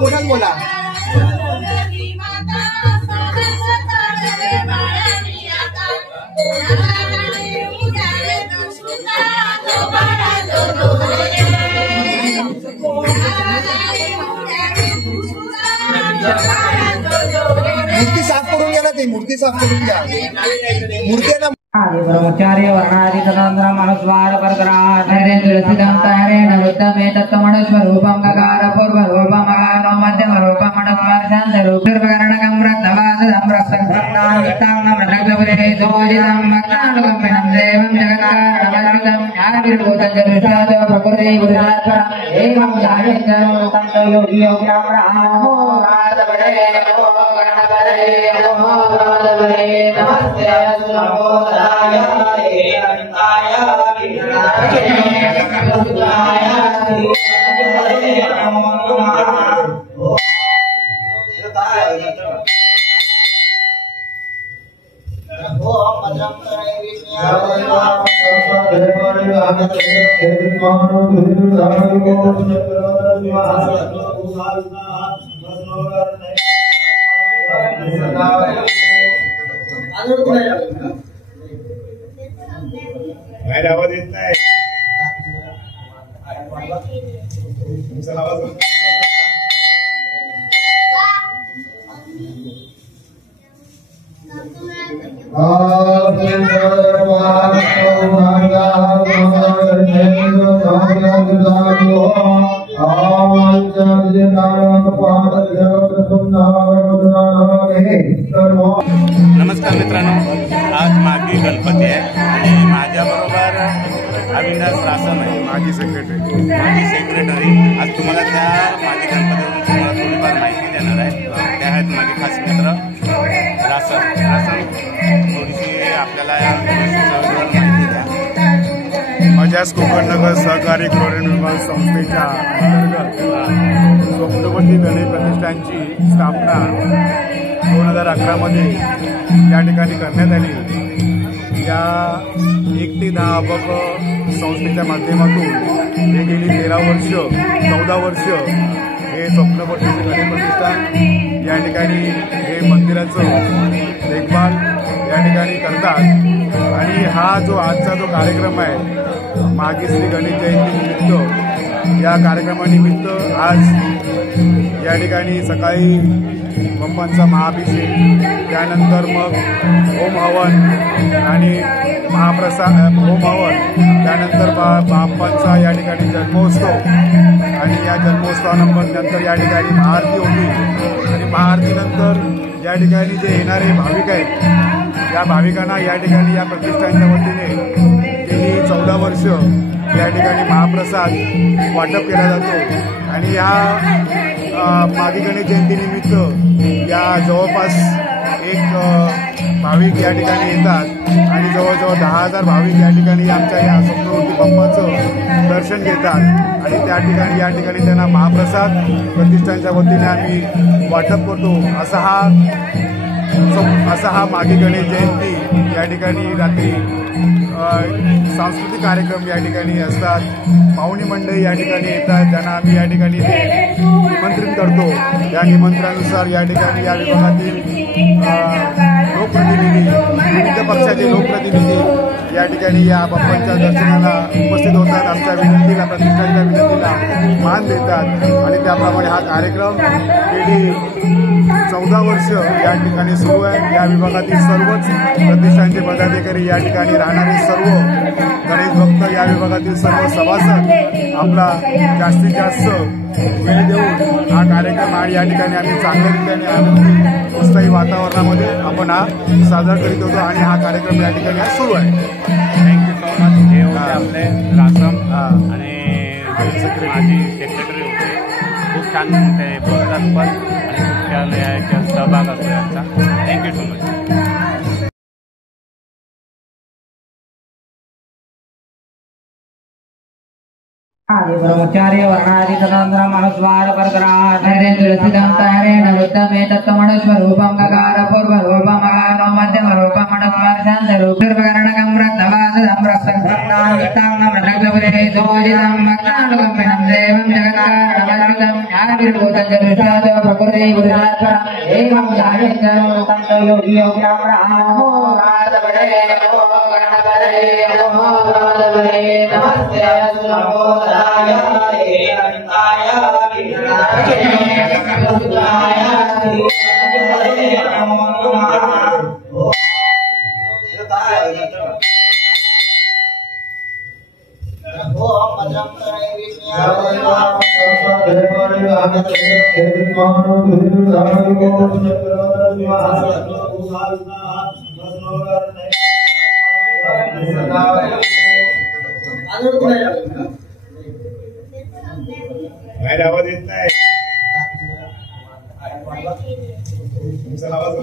मोठ्यात बोला. मूर्ती साफ करून घ्या ना, ते मूर्ती साफ करून घ्या. मूर्ती ना ब्रह्मचार्य वर्णादि तदंतर मनुस्वार परग्रहात् नरेन्द्रसिदं तारेण वृत्तमे तत्त्वमनुस्वरूपं गकार पूर्वरूपं अकारं मध्यमरूपं मनुस्वार शान्तरूपं रत्नवासदं रक्तनायुक्तं रक्तपुरेतोजितं भक्तानुकम्पिनं देवं जगत्कारणमर्पितं ज्ञानविभूतं जरुषादो प्रकृते गुरुरात्परम् एवं ध्यायन्तं तन्तो योगी योग्यामो नाथपदे नमो गणपदे नमो प्रमदपदे नमस्ते नमो आवाज येत नाही. नमस्कार मित्रांनो, आज मागी गणपती आहे आणि माझ्याबरोबर अविनाश रासम आहे, माजी सेक्रेटरी. आज तुम्हाला त्या मागी गणपतीवरून तुम्हाला थोडीफार माहिती देणार आहे. ते आहेत माझे खास मित्र रासम. थोडीशी आपल्याला माहिती द्या. माझ्या कोकणनगर सहकारी गृहनिर्माण संस्थेच्या अंतर्गत स्वप्नवती गणेश प्रतिष्ठानची स्थापना 2011 मध्ये या ठिकाणी करण्यात आली. या 1 ते 10 अबक संस्थेच्या माध्यमातून हे गेली 14 वर्ष हे स्वप्नवतीचे गणेश प्रतिष्ठान या ठिकाणी हे मंदिराचं देखभाल या ठिकाणी करतात. आणि हा जो आजचा जो कार्यक्रम आहे मागी श्री गणेश जयंती निमित्त, या कार्यक्रमानिमित्त आज या ठिकाणी सकाळी बाप्पांचा महाअभिषेक, त्यानंतर मग होम हवन आणि महाप्रसाद, होम हवन, त्यानंतर बाप्पांचा या ठिकाणी जन्मोत्सव आणि या जन्मोत्सवानंतर या ठिकाणी महाआरती होती. आणि महाआरतीनंतर या ठिकाणी जे येणारे भाविक आहेत या भाविकांना या ठिकाणी या प्रतिष्ठानच्या वतीने गेली 14 वर्ष या ठिकाणी महाप्रसाद वाटप केला जातो. आणि या मागी गणेश जयंतीनिमित्त या जवळपास एक भाविक या ठिकाणी येतात आणि जवळजवळ 10,000 भाविक या ठिकाणी आमच्या या स्वप्नवती बाप्पाचं दर्शन घेतात. आणि त्या ठिकाणी या ठिकाणी त्यांना महाप्रसाद प्रतिष्ठानच्या वतीने आम्ही वाटप करतो. असा हा मागी गणेश जयंती या ठिकाणी रात्री सांस्कृतिक कार्यक्रम या ठिकाणी असतात. पाहुणे मंडळी या ठिकाणी येतात, ज्यांना आम्ही या ठिकाणी निमंत्रित करतो. या निमंत्रणानुसार या ठिकाणी या विभागातील लोकप्रतिनिधी, विविध पक्षाचे लोकप्रतिनिधी या ठिकाणी या बाप्पांच्या दर्शनाला उपस्थित होतात. आमच्या विनंतीला, प्रतिष्ठानच्या विनंतीला मान देतात. आणि त्याप्रमाणे हा कार्यक्रम गेली 14 वर्ष या ठिकाणी सुरू आहे. या विभागातील सर्वच प्रतिष्ठानचे पदाधिकारी या ठिकाणी राहणारे सर्व गणेश भक्त, या विभागातील सर्व सभासद आपला जास्तीत जास्त वेळ देऊन हा कार्यक्रम आणि या ठिकाणी आम्ही चांगल्या रीतीने आनंदी उत्साही वातावरणामध्ये आपण हा साजरा करीत होतो. आणि हा कार्यक्रम या ठिकाणी आज सुरू आहे. Thank you so much. हे होते आपले रासम आणि माझी सेक्रेटरी होते. खूप छान ते बोलतात पण आणि खूप छान याच्या सहभाग असतो यांचा. Thank you so much. ब्रह्मचार्य वर्णादि तदंतर मनुस्वार परग्रहात् नरेन्द्रसिदं तारेण वृत्तमे तत्त्वमनुस्वरूपं गकार पूर्वरूपं अकारं मध्यमरूपं मनुस्वार शान्तरूपं रत्नवासदं बाहेर आवाज येत नाही. तुमचा आवाज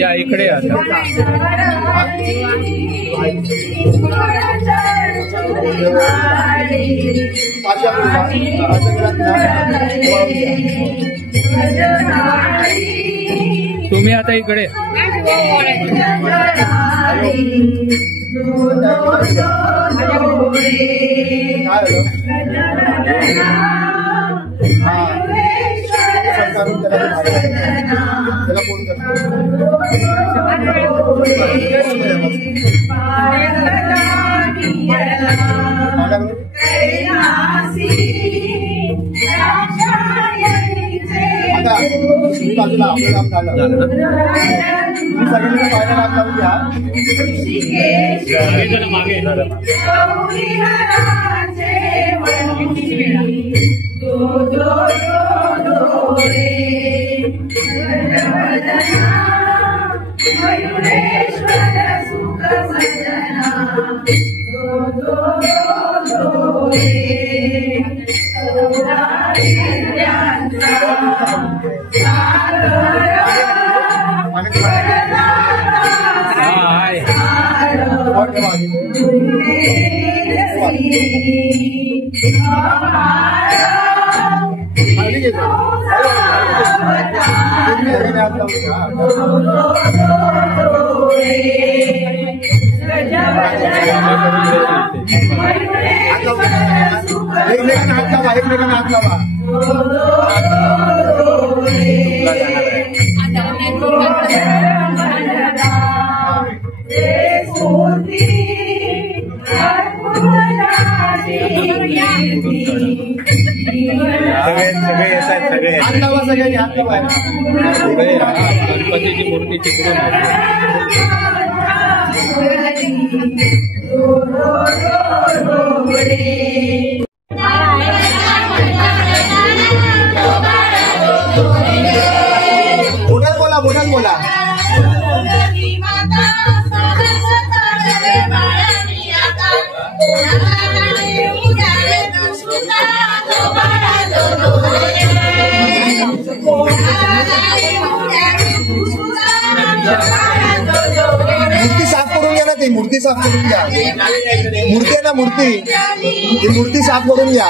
या इकडे तुम्ही आता इकडे बाजूला आपलं काम झालं तुम्ही सगळ्यांना पाहायला लागला घ्या. एकमेकांना हात लावा, एकमेकांना हात लावा. हात लावा सगळ्यांनी, हात लावा. गणपतीची मूर्ती तिकडून बोला बोला बोला. मूर्ती साफ करून घ्या ना, ती मूर्ती साफ करून घ्या. मूर्ती आहे ना, मूर्ती, ती मूर्ती साफ करून घ्या.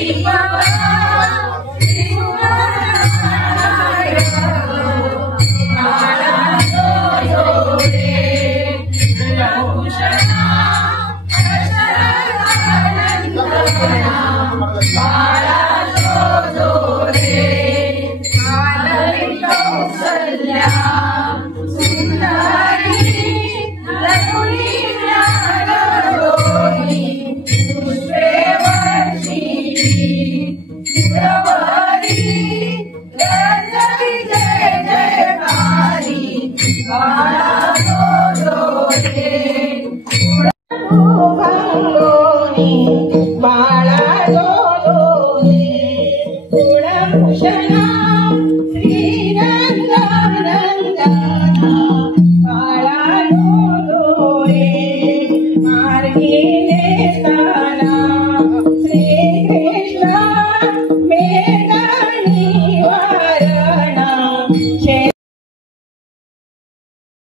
Dipavali मार्ग